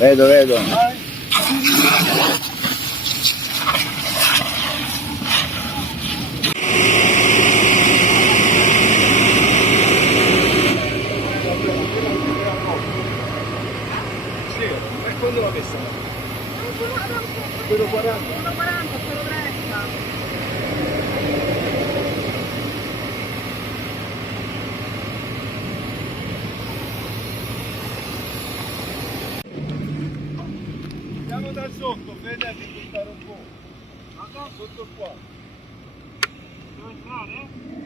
Vedo, vedo. Quando l'ha messa? 1,40. 1,40, 1,30. Andiamo da sotto, vedi a buttare un po'. Sotto qua. Devo entrare?